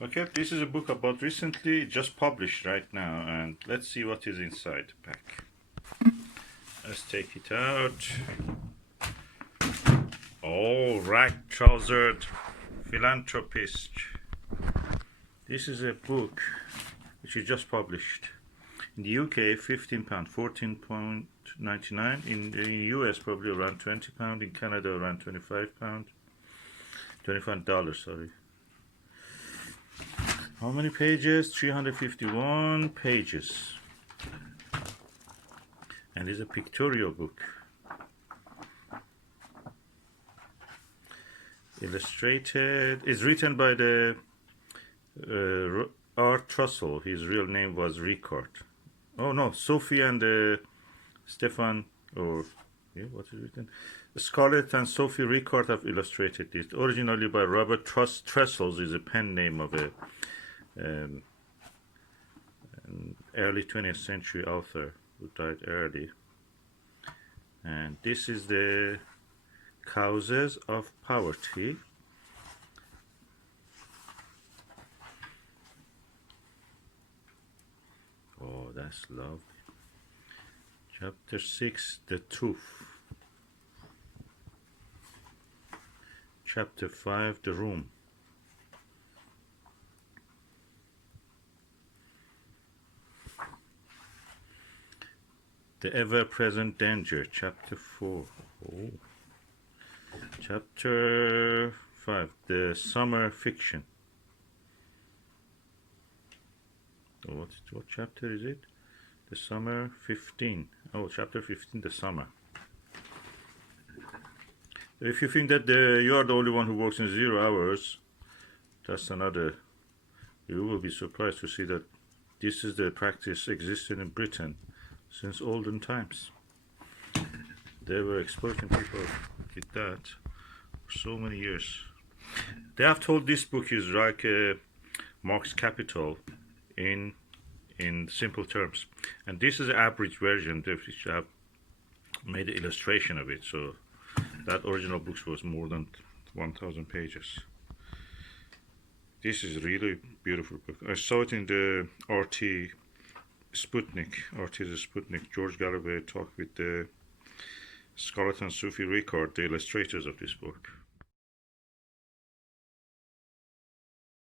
Okay, this is a book about recently just published right now, and let's see what is inside the pack. Let's take it out. Oh, Ragged Trousered Philanthropist. This is a book which is just published. In the UK, £15, £14.99. In the US, probably around £20. In Canada, around £25. $25, sorry. How many pages? 351 pages. And it's a pictorial book. Illustrated. It's written by the Robert Tressell. His real name was Rickard. Oh no, Sophie and Stefan, or yeah, what is written? Scarlet and Sophie Rickard have illustrated this. Originally by Robert Tressell, is a pen name of a an early 20th century author who died early. And this is the causes of poverty. Oh, that's lovely. Chapter 6, the truth. Chapter 5, the room. The ever-present danger, chapter 4. Oh. Chapter 5, the summer fiction. Oh, what chapter is it? The summer 15. Oh, chapter 15, the summer. If you think that you are the only one who works in 0 hours, that's another. You will be surprised to see that this is the practice existing in Britain since olden times. They were exploiting people with that for so many years. They have told this book is like Marx Capital in simple terms, and this is the average version. They have made an illustration of it, so that original book was more than 1,000 pages. This is really beautiful book. I saw it in the RT Sputnik. RT is a Sputnik. George Galloway talked with the Scarlet and Sophie Rickard, the illustrators of this book.